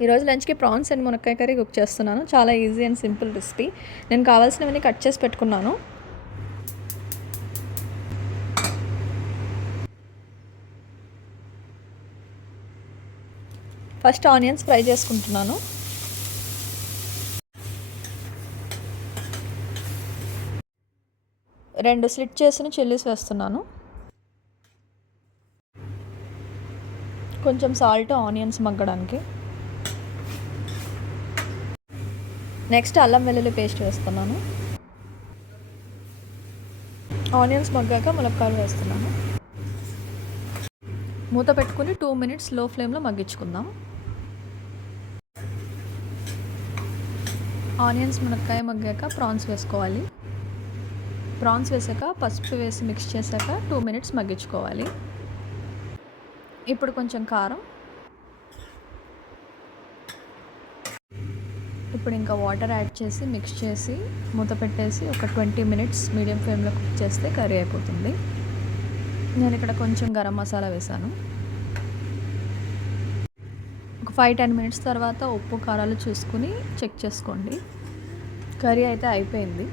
ఈరోజు లంచ్కి prawns and మునక్కాయ కర్రీ కుక్ చేస్తున్నాను. చాలా ఈజీ అండ్ సింపుల్ రెసిపీ. నేను కావాల్సినవన్నీ కట్ చేసి పెట్టుకున్నాను. ఫస్ట్ ఆనియన్స్ ఫ్రై చేసుకుంటున్నాను. రెండు స్లిట్ చేసిన చిల్లీస్ వేస్తున్నాను. కొంచెం సాల్ట్ ఆనియన్స్ మగ్గడానికి. నెక్స్ట్ అల్లం వెల్లుల్లి పేస్ట్ వేస్తున్నాను. ఆనియన్స్ మగ్గాక ములక్కాయలు వేస్తున్నాను. మూత పెట్టుకుని 2 minutes లో ఫ్లేమ్లో మగ్గించుకుందాం. ఆనియన్స్ మునక్కాయ మగ్గాక ప్రాన్స్ వేసుకోవాలి. ప్రాన్స్ వేసాక పసుపు వేసి మిక్స్ చేశాక 2 minutes మగ్గించుకోవాలి. ఇప్పుడు కొంచెం కారం, ఇప్పుడు ఇంకా వాటర్ యాడ్ చేసి మిక్స్ చేసి మూత పెట్టేసి ఒక 20 minutes మీడియం ఫ్లేమ్లో కుక్ చేస్తే కర్రీ అయిపోతుంది. నేను ఇక్కడ కొంచెం గరం మసాలా వేసాను. ఒక 5-10 minutes తర్వాత ఉప్పు కారాలు చూసుకుని చెక్ చేసుకోండి. కర్రీ అయితే అయిపోయింది.